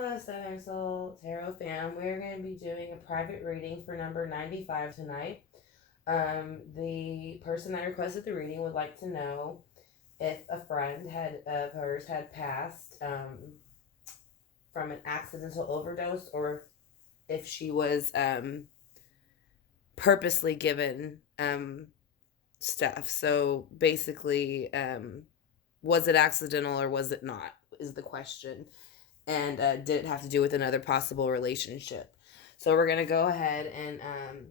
Hello, Southern Soul Tarot fam. We're going to be doing a private reading for number 95 tonight. The person that requested the reading would like to know if a friend of hers had passed from an accidental overdose, or if she was purposely given stuff. So basically, was it accidental or was it not? Is the question. And did it have to do with another possible relationship? So we're going to go ahead and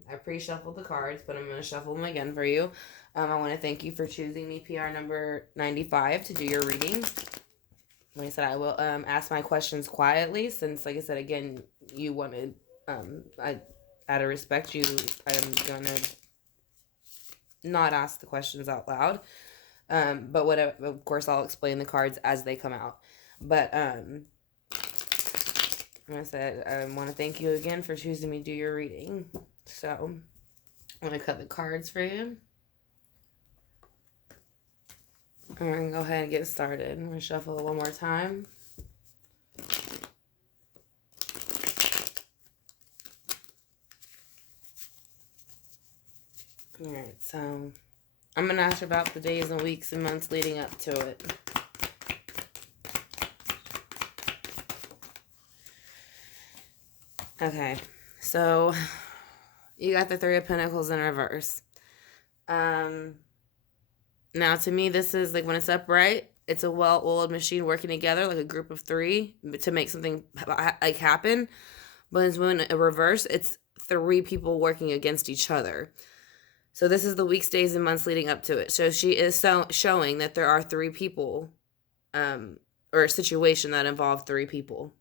I pre-shuffled the cards, but I'm going to shuffle them again for you. I want to thank you for choosing me, PR number 95, to do your reading. Like I said, I will ask my questions quietly since, like I said, again, you wanted, out of respect, I'm going to not ask the questions out loud. But whatever, of course, I'll explain the cards as they come out. But, like I said, I want to thank you again for choosing me to do your reading. So, I'm going to cut the cards for you. I'm going to go ahead and get started. I'm going to shuffle it one more time. Alright, so I'm going to ask about the days and weeks and months leading up to it. Okay, so you got the Three of Pentacles in reverse. Now, to me, this is like when it's upright, it's a well-oiled machine working together, like a group of three, to make something like happen. But when in reverse, it's three people working against each other. So this is the weeks, days, and months leading up to it. So she is showing that there are three people, or a situation that involved three people.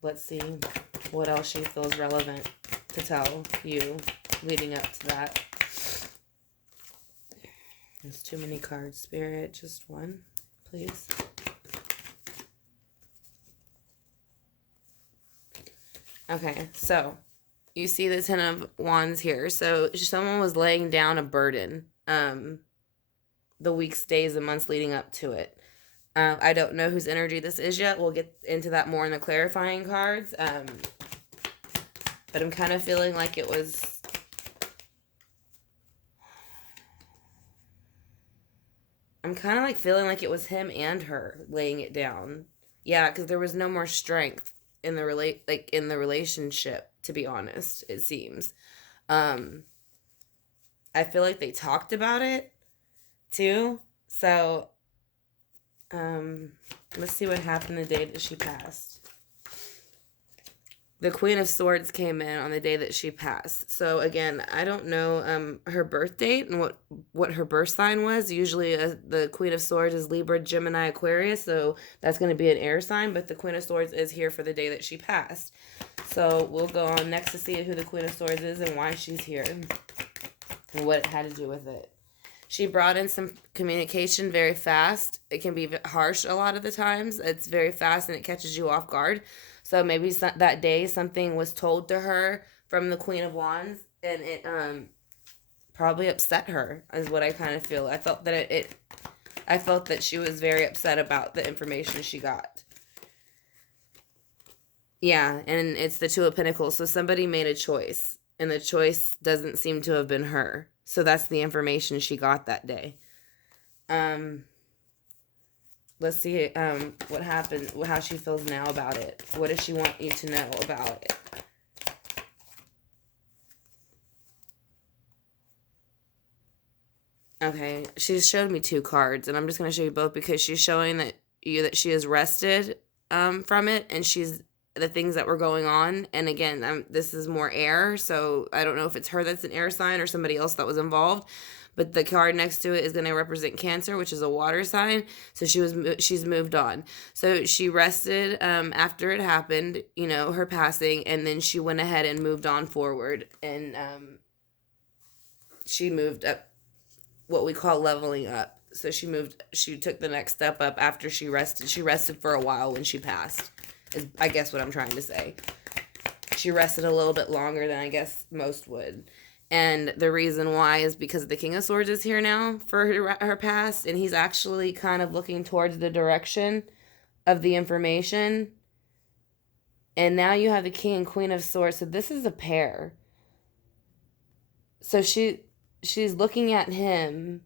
Let's see what else she feels relevant to tell you leading up to that. There's too many cards, Spirit. Just one, please. Okay, so you see the Ten of Wands here. So someone was laying down a burden the weeks, days, and months leading up to it. I don't know whose energy this is yet. We'll get into that more in the clarifying cards. But I'm kind of feeling like it was... I'm kind of like feeling like it was him and her laying it down. Yeah, because there was no more strength in the relationship, to be honest, it seems. I feel like they talked about it too. So let's see what happened the day that she passed. The Queen of Swords came in on the day that she passed. So again, I don't know her birth date and what her birth sign was. Usually the Queen of Swords is Libra, Gemini, Aquarius. So that's going to be an air sign. But the Queen of Swords is here for the day that she passed. So we'll go on next to see who the Queen of Swords is and why she's here. And what it had to do with it. She brought in some communication very fast. It can be harsh a lot of the times. It's very fast and it catches you off guard. So maybe that day something was told to her from the Queen of Wands, and it probably upset her, is what I kind of feel. I felt that I felt that she was very upset about the information she got. Yeah, and it's the Two of Pentacles. So somebody made a choice, and the choice doesn't seem to have been her. So that's the information she got that day. Let's see what happened, how she feels now about it. What does she want you to know about it? Okay, she's showed me two cards, and I'm just going to show you both because she's showing that she is rested from it, and she's the things that were going on. And again, this is more air, so I don't know if it's her that's an air sign or somebody else that was involved. But the card next to it is going to represent Cancer, which is a water sign. So she's moved on. So she rested after it happened, her passing, and then she went ahead and moved on forward, and she moved up, what we call leveling up. So she took the next step up after she rested. She rested for a while when she passed, is I guess what I'm trying to say. She rested a little bit longer than I guess most would. And the reason why is because the King of Swords is here now for her past, and he's actually kind of looking towards the direction of the information. And now you have the King and Queen of Swords. So this is a pair. So she's looking at him,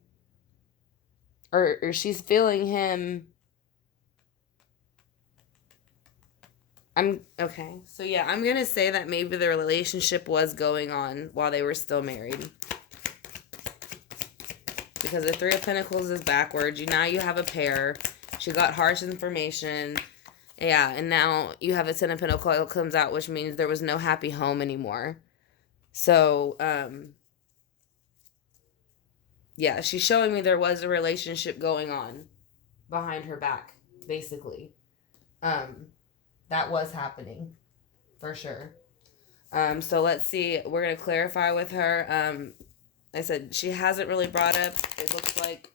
or she's feeling him. Okay. So yeah, I'm going to say that maybe the relationship was going on while they were still married. Because the Three of Pentacles is backwards. Now you have a pair. She got harsh information. Yeah, and now you have a Ten of Pentacles comes out, which means there was no happy home anymore. So, yeah, she's showing me there was a relationship going on behind her back, basically. That was happening, for sure. So let's see. We're going to clarify with her. I said she hasn't really brought up, it looks like,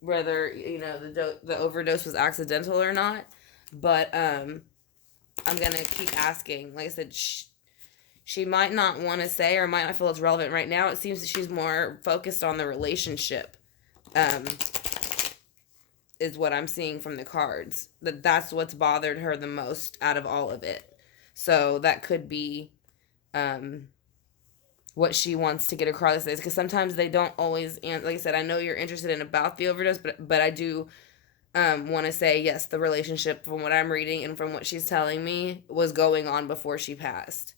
whether, the overdose was accidental or not. But I'm going to keep asking. Like I said, she might not want to say, or might not feel it's relevant right now. It seems that she's more focused on the relationship, is what I'm seeing from the cards. That's what's bothered her the most out of all of it. So that could be what she wants to get across this, because sometimes they don't always, and like I said, I know you're interested in about the overdose, but I do want to say, yes, the relationship, from what I'm reading and from what she's telling me, was going on before she passed.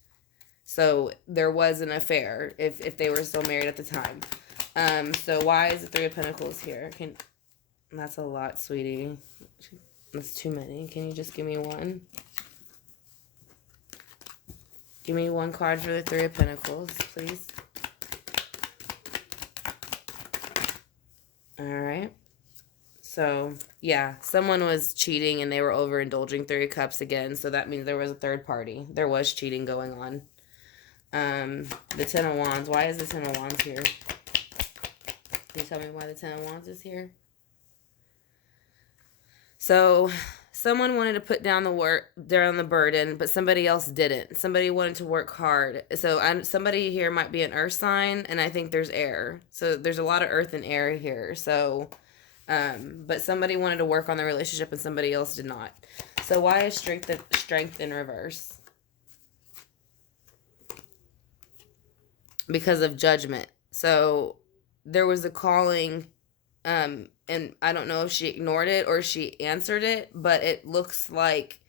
So there was an affair if they were still married at the time. So why is the Three of Pentacles here? That's a lot, sweetie. That's too many. Can you just give me one? Give me one card for the Three of Pentacles, please. All right. So, yeah, someone was cheating and they were overindulging. Three of Cups again, so that means there was a third party. There was cheating going on. The Ten of Wands. Why is the Ten of Wands here? Can you tell me why the Ten of Wands is here? So, someone wanted to put down the burden, but somebody else didn't. Somebody wanted to work hard. So, somebody here might be an earth sign, and I think there's air. So, there's a lot of earth and air here. So, but somebody wanted to work on the relationship, and somebody else did not. So, why is strength in reverse? Because of Judgment. So there was a calling, and I don't know if she ignored it or she answered it, but it looks like,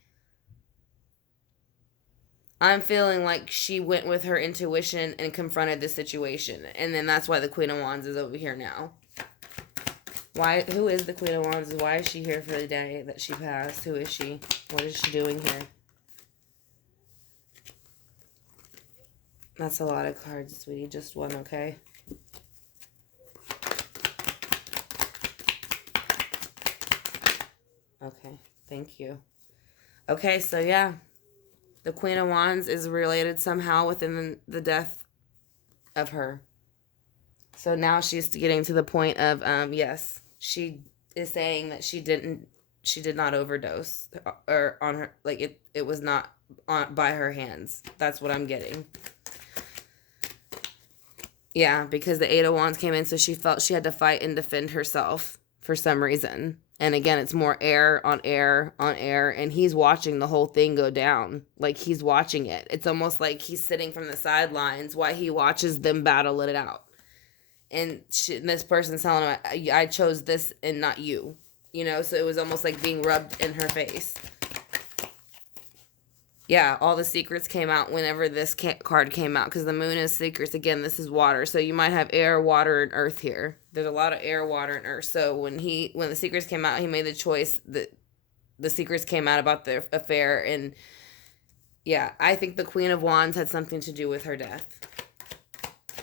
I'm feeling like she went with her intuition and confronted the situation, and then that's why the Queen of Wands is over here now. Who is the Queen of Wands? Why is she here for the day that she passed? Who is she? What is she doing here? That's a lot of cards, sweetie. Just one, okay? Okay, thank you. Okay, so yeah. The Queen of Wands is related somehow within the death of her. So now she's getting to the point of, yes, she is saying that she did not overdose, or on her, like it was not by her hands. That's what I'm getting. Yeah, because the Eight of Wands came in, so she felt she had to fight and defend herself for some reason. And again, it's more air on air on air, and he's watching the whole thing go down. Like, he's watching it. It's almost like he's sitting from the sidelines while he watches them battle it out. And this person's telling him, I chose this and not you. So it was almost like being rubbed in her face. Yeah, all the secrets came out whenever this card came out, because the moon is secrets. Again, this is water, so you might have air, water, and earth here. There's a lot of air, water, and earth. So when the secrets came out, he made the choice that the secrets came out about the affair. And yeah, I think the Queen of Wands had something to do with her death.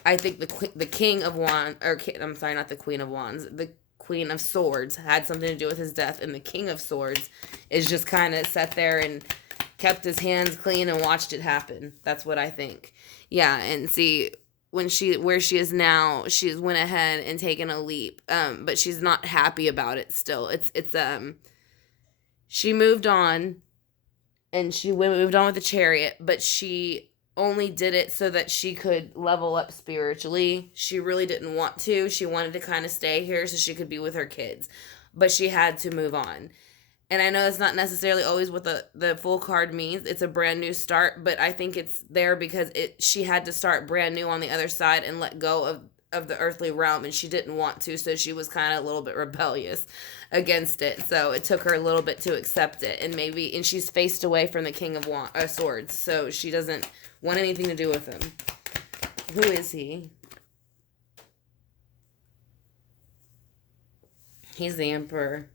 I think the King of Wands, I'm sorry, not the Queen of Wands, the Queen of Swords had something to do with his death, and the King of Swords is just kind of sat there and kept his hands clean and watched it happen. That's what I think. Yeah, and see, where she is now, she's went ahead and taken a leap, but she's not happy about it still. She moved on, and she moved on with the Chariot, but she only did it so that she could level up spiritually. She really didn't want to. She wanted to kind of stay here so she could be with her kids, but she had to move on. And I know it's not necessarily always what the full card means. It's a brand new start, but I think it's there because she had to start brand new on the other side and let go of the earthly realm, and she didn't want to, so she was kind of a little bit rebellious against it. So it took her a little bit to accept it, and she's faced away from the King of Swords, so she doesn't want anything to do with him. Who is he? He's the Emperor.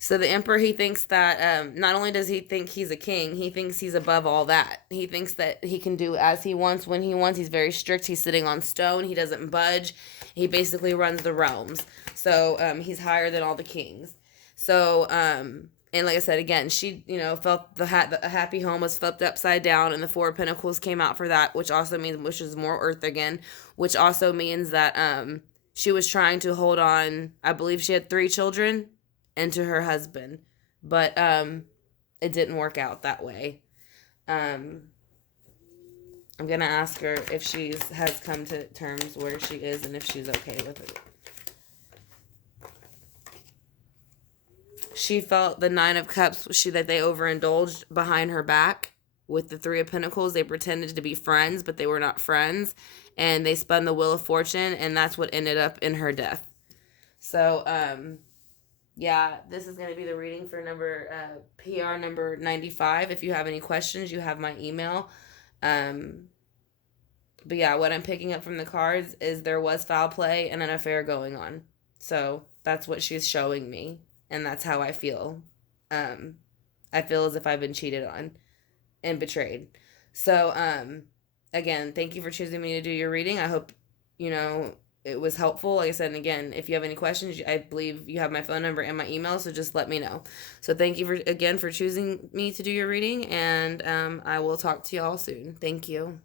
So the Emperor, he thinks that not only does he think he's a king, he thinks he's above all that. He thinks that he can do as he wants, when he wants. He's very strict. He's sitting on stone. He doesn't budge. He basically runs the realms. So he's higher than all the kings. So, and like I said, again, she, felt a happy home was flipped upside down, and the Four of Pentacles came out for that, which also means, which is more earth again, which also means that she was trying to hold on. I believe she had 3 children and to her husband, but it didn't work out that way. I'm gonna ask her if she has come to terms where she is and if she's okay with it. She felt the 9 of Cups, that they overindulged behind her back. With the 3 of Pentacles, they pretended to be friends, but they were not friends, and they spun the Wheel of Fortune, and that's what ended up in her death. So yeah, this is going to be the reading for PR number 95. If you have any questions, you have my email. But yeah, what I'm picking up from the cards is there was foul play and an affair going on. So that's what she's showing me, and that's how I feel. I feel as if I've been cheated on and betrayed. So again, thank you for choosing me to do your reading. I hope, it was helpful. Like I said, and again, if you have any questions, I believe you have my phone number and my email, so just let me know. So thank you for choosing me to do your reading, and I will talk to you all soon. Thank you.